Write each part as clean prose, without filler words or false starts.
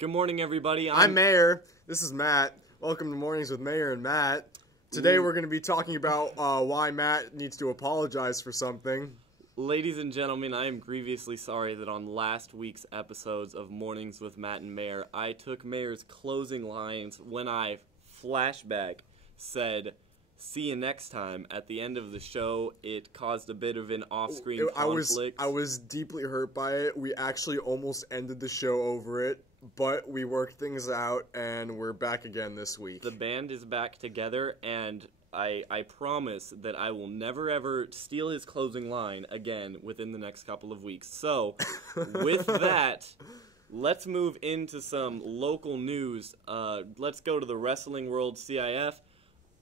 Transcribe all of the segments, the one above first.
Good morning, everybody. I'm Mayor. This is Matt. Welcome to Mornings with Mayor and Matt. Today we're going to be talking about why Matt needs to apologize for something. Ladies and gentlemen, I am grievously sorry that on last week's episodes of Mornings with Matt and Mayor, I took Mayor's closing lines when I, flashback, said, "See you next time." At the end of the show, it caused a bit of an off-screen conflict. I was deeply hurt by it. We actually almost ended the show over it, but we worked things out, and we're back again this week. The band is back together, and I promise that I will never ever steal his closing line again within the next couple of weeks. So, with that, let's move into some local news. Let's go to the Wrestling World CIF.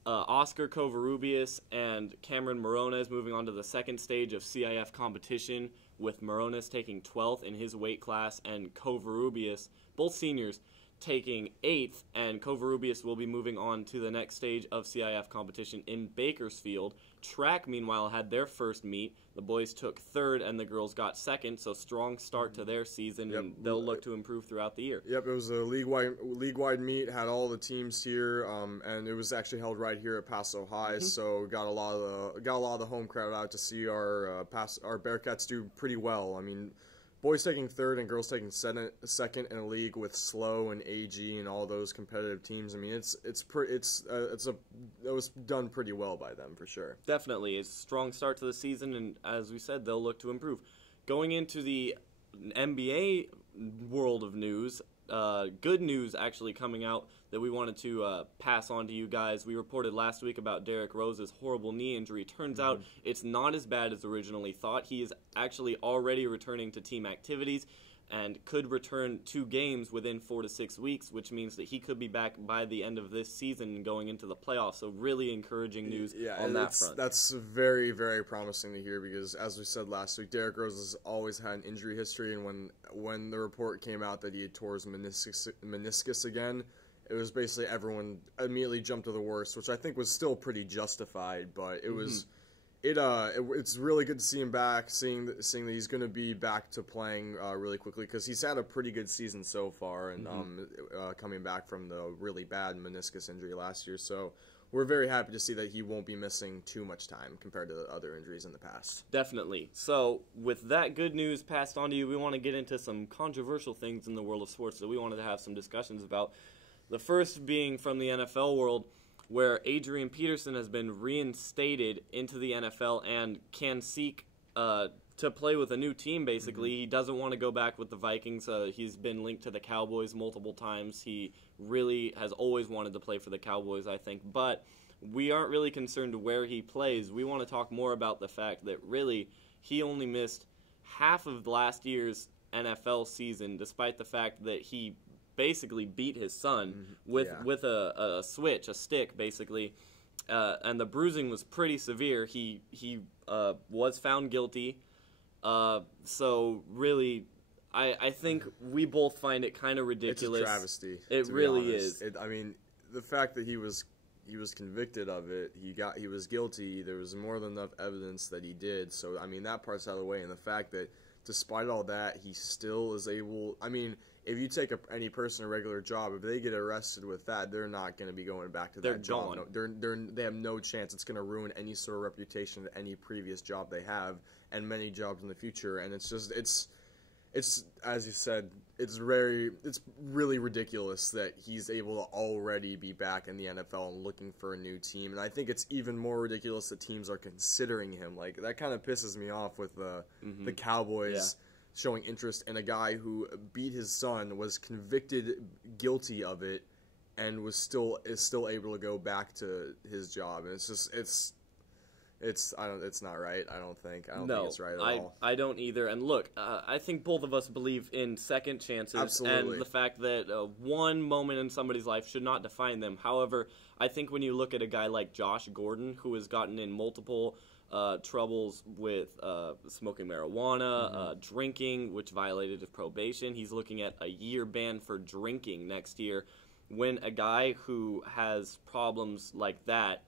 Oscar Covarrubias and Cameron Morones moving on to the second stage of CIF competition, with Morones taking 12th in his weight class and Covarrubias, both seniors, taking 8th, and Covarrubias will be moving on to the next stage of CIF competition in Bakersfield. Track, meanwhile, had their first meet. The boys took 3rd and the girls got 2nd, so strong start to their season, and they'll look to improve throughout the year. Yep, it was a league-wide meet, had all the teams here, and it was actually held right here at Paso High, so got a lot of the home crowd out to see our Bearcats do pretty well. I mean, boys taking 3rd and girls taking 2nd in a league with SLO and AG and all those competitive teams. I mean, it was done pretty well by them for sure. Definitely, it's a strong start to the season, and as we said, they'll look to improve. Going into the NBA world of news, good news actually coming out that we wanted to pass on to you guys. We reported last week about Derrick Rose's horrible knee injury. Turns out it's not as bad as originally thought. He is actually already returning to team activities and could return 2 games within 4 to 6 weeks, which means that he could be back by the end of this season and going into the playoffs. So really encouraging news on that front. That's very, very promising to hear because, as we said last week, Derrick Rose has always had an injury history, and when the report came out that he had tore his meniscus again, it was basically everyone immediately jumped to the worst, which I think was still pretty justified, but it was... It's really good to see him back, seeing that he's going to be back to playing really quickly because he's had a pretty good season so far, and coming back from the really bad meniscus injury last year. So we're very happy to see that he won't be missing too much time compared to the other injuries in the past. Definitely. So with that good news passed on to you, we want to get into some controversial things in the world of sports that we wanted to have some discussions about. The first being from the NFL world, where Adrian Peterson has been reinstated into the NFL and can seek to play with a new team, basically. He doesn't want to go back with the Vikings. He's been linked to the Cowboys multiple times. He really has always wanted to play for the Cowboys, I think. But we aren't really concerned where he plays. We want to talk more about the fact that really he only missed half of last year's NFL season, despite the fact that he basically beat his son with a stick, basically, and the bruising was pretty severe. He was found guilty, so really, I think we both find it kind of ridiculous. It's a travesty. It really is. I mean, the fact that he was convicted of it, he was guilty. There was more than enough evidence that he did. So I mean, that part's out of the way, and the fact that despite all that, he still is able. I mean, if you take any person a regular job, if they get arrested with that, they're not going to be going back to that job. No, they have no chance. It's going to ruin any sort of reputation of any previous job they have, and many jobs in the future. And it's as you said, it's really ridiculous that he's able to already be back in the NFL and looking for a new team. And I think it's even more ridiculous that teams are considering him. Like, that kind of pisses me off with the Cowboys showing interest in a guy who beat his son, was convicted guilty of it, and is still able to go back to his job. And it's not right. I don't think it's right at all. I don't either. And look, I think both of us believe in second chances. Absolutely. And the fact that one moment in somebody's life should not define them. However, I think when you look at a guy like Josh Gordon, who has gotten in multiple troubles with smoking marijuana, drinking, which violated his probation. He's looking at a year ban for drinking next year. When a guy who has problems like that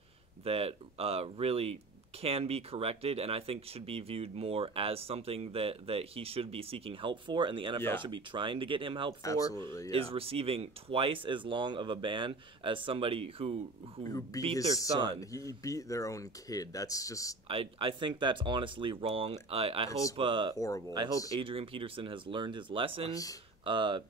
really can be corrected, and I think should be viewed more as something that he should be seeking help for, and the NFL should be trying to get him help for, is receiving twice as long of a ban as somebody who beat their son. He beat their own kid. That's just... I think that's honestly wrong. I hope horrible. I hope Adrian Peterson has learned his lesson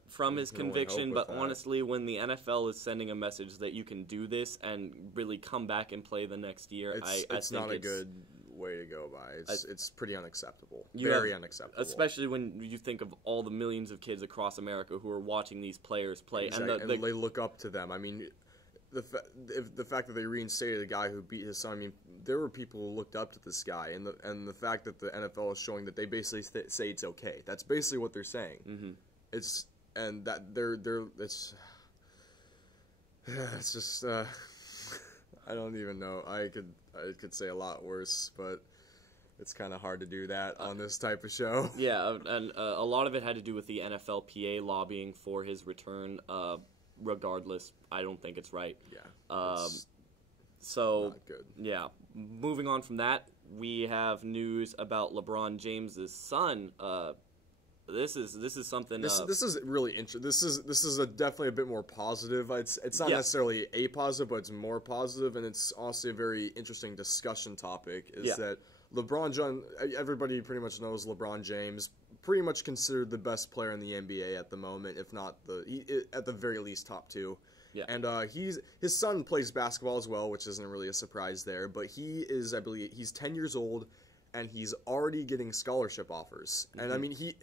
from his conviction, but honestly, when the NFL is sending a message that you can do this and really come back and play the next year, I think not a good way to go by. It's pretty unacceptable. Very unacceptable. Especially when you think of all the millions of kids across America who are watching these players play. Exactly. And they look up to them. I mean, the fact that they reinstated a guy who beat his son, I mean, there were people who looked up to this guy, and the fact that the NFL is showing that they basically say it's okay. That's basically what they're saying. Mm-hmm. It's just I don't even know. I could say a lot worse, but it's kind of hard to do that on this type of show. Yeah, and a lot of it had to do with the NFLPA lobbying for his return. Regardless, I don't think it's right. Yeah. So not good. Yeah, moving on from that, we have news about LeBron James's son. This is something. This is really interesting. This is definitely a bit more positive. It's not necessarily a positive, but it's more positive, and it's also a very interesting discussion topic. That everybody pretty much knows LeBron James, pretty much considered the best player in the NBA at the moment, if not at the very least top two. Yeah. And his son plays basketball as well, which isn't really a surprise there. But I believe he's 10 years old, and he's already getting scholarship offers. Mm-hmm. And I mean he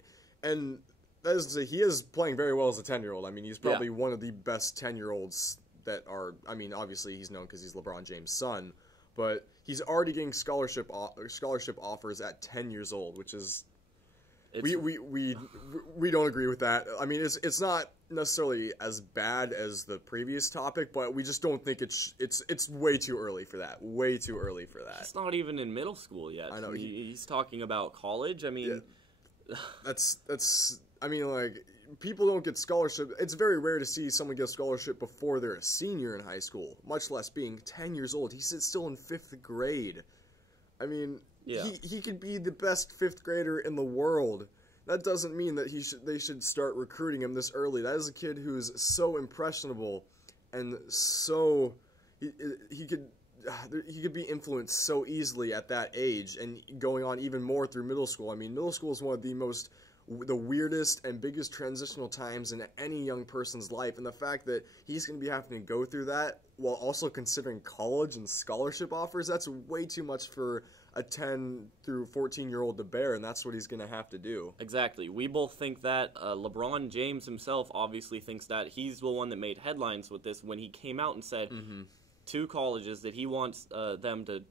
is playing very well as a 10-year-old. I mean, he's probably one of the best 10-year-olds that are. I mean, obviously he's known because he's LeBron James' son, but he's already getting scholarship offers at 10 years old, which is we don't agree with that. I mean, it's not necessarily as bad as the previous topic, but we just don't think it's way too early for that. Way too early for that. He's not even in middle school yet. I know he's talking about college. I mean. Yeah. That's. I mean, like, people don't get scholarship. It's very rare to see someone get a scholarship before they're a senior in high school, much less being 10 years old. He's still in 5th grade. I mean, he could be the best 5th grader in the world. That doesn't mean that they should start recruiting him this early. That is a kid who's so impressionable, and so he could be influenced so easily at that age, and going on even more through middle school. I mean, middle school is one of the weirdest and biggest transitional times in any young person's life, and the fact that he's going to be having to go through that while also considering college and scholarship offers, that's way too much for a 10 through 14-year-old to bear, and that's what he's going to have to do. Exactly. We both think that. LeBron James himself obviously thinks that. He's the one that made headlines with this when he came out and said to colleges that he wants them to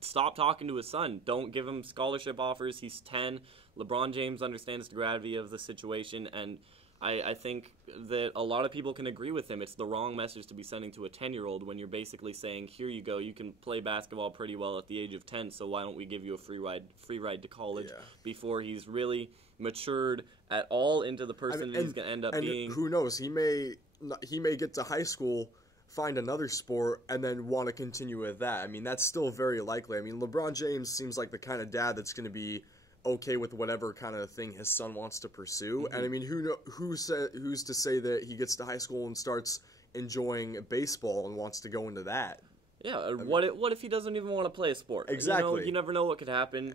stop talking to his son. Don't give him scholarship offers. He's 10. LeBron James understands the gravity of the situation, and I think that a lot of people can agree with him. It's the wrong message to be sending to a 10-year-old when you're basically saying, here you go, you can play basketball pretty well at the age of 10, so why don't we give you a free ride to college before he's really matured at all into the person that he's going to end up being. Who knows? He may get to high school, find another sport, and then want to continue with that. I mean, that's still very likely. I mean, LeBron James seems like the kind of dad that's going to be okay with whatever kind of thing his son wants to pursue. Mm-hmm. And I mean, who's to say that he gets to high school and starts enjoying baseball and wants to go into that? Yeah, what if he doesn't even want to play a sport? Exactly. You never know what could happen.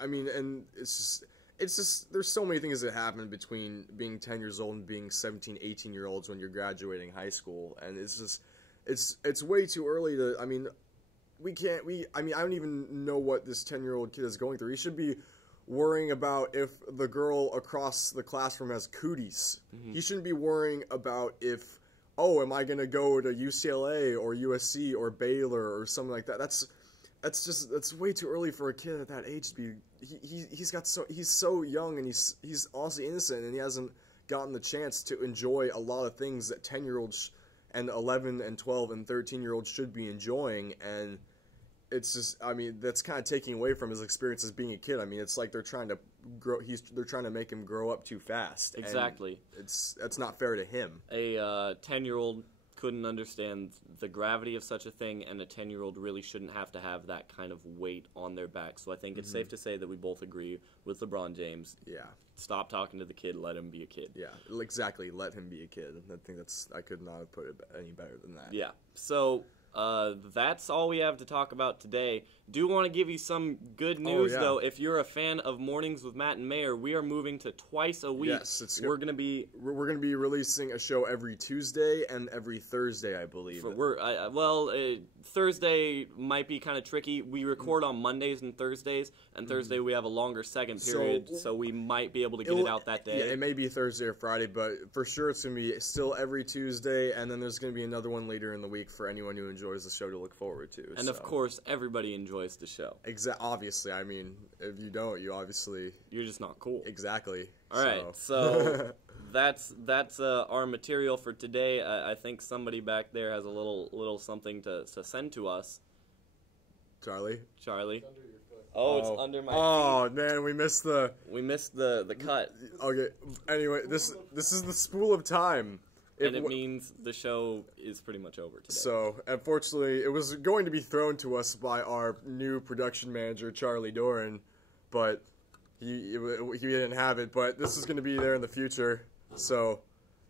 I mean, and it's just there's so many things that happen between being 10 years old and being 17, 18-year-olds when you're graduating high school, and it's just it's way too early to. I mean, I don't even know what this 10-year-old kid is going through. He should be worrying about if the girl across the classroom has cooties. Mm-hmm. He shouldn't be worrying about if, am I going to go to UCLA or USC or Baylor or something like that. That's way too early for a kid at that age to be. He's so young, and he's honestly innocent, and he hasn't gotten the chance to enjoy a lot of things that 10-year-olds and 11 and 12 and 13-year-olds should be enjoying, and it's just, I mean, that's kind of taking away from his experience as being a kid. I mean, it's like they're trying to make him grow up too fast. Exactly. That's not fair to him. A 10-year-old couldn't understand the gravity of such a thing, and a 10-year-old really shouldn't have to have that kind of weight on their back. So I think it's safe to say that we both agree with LeBron James. Yeah. Stop talking to the kid. Let him be a kid. Yeah, exactly. Let him be a kid. I think I could not have put it any better than that. Yeah. So that's all we have to talk about today. Do want to give you some good news, though. If you're a fan of Mornings with Matt and Mayor, we are moving to twice a week. Yes, we're gonna be releasing a show every Tuesday and every Thursday, I believe. Thursday might be kind of tricky. We record on Mondays and Thursdays, and Thursday we have a longer second period, so we might be able to get it out that day. Yeah, it may be Thursday or Friday, but for sure it's going to be still every Tuesday, and then there's going to be another one later in the week for anyone who enjoys the show to look forward to. And of course, everybody enjoys the show. Obviously, I mean, if you don't, you're just not cool. Exactly. All right, so that's our material for today. I think somebody back there has a little something to send to us. Charlie. It's under your foot. Oh, it's under my feet. Oh man, we missed the cut. Okay. Anyway, this is the spool of time. And it means the show is pretty much over today. So, unfortunately, it was going to be thrown to us by our new production manager, Charlie Doran, but he didn't have it. But this is going to be there in the future, so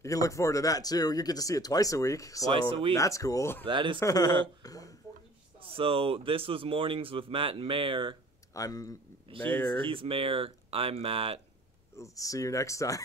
you can look forward to that, too. You get to see it twice a week. Twice a week. That's cool. That is cool. So, this was Mornings with Matt and Mayor. I'm Mayor. He's Mayor. I'm Matt. See you next time.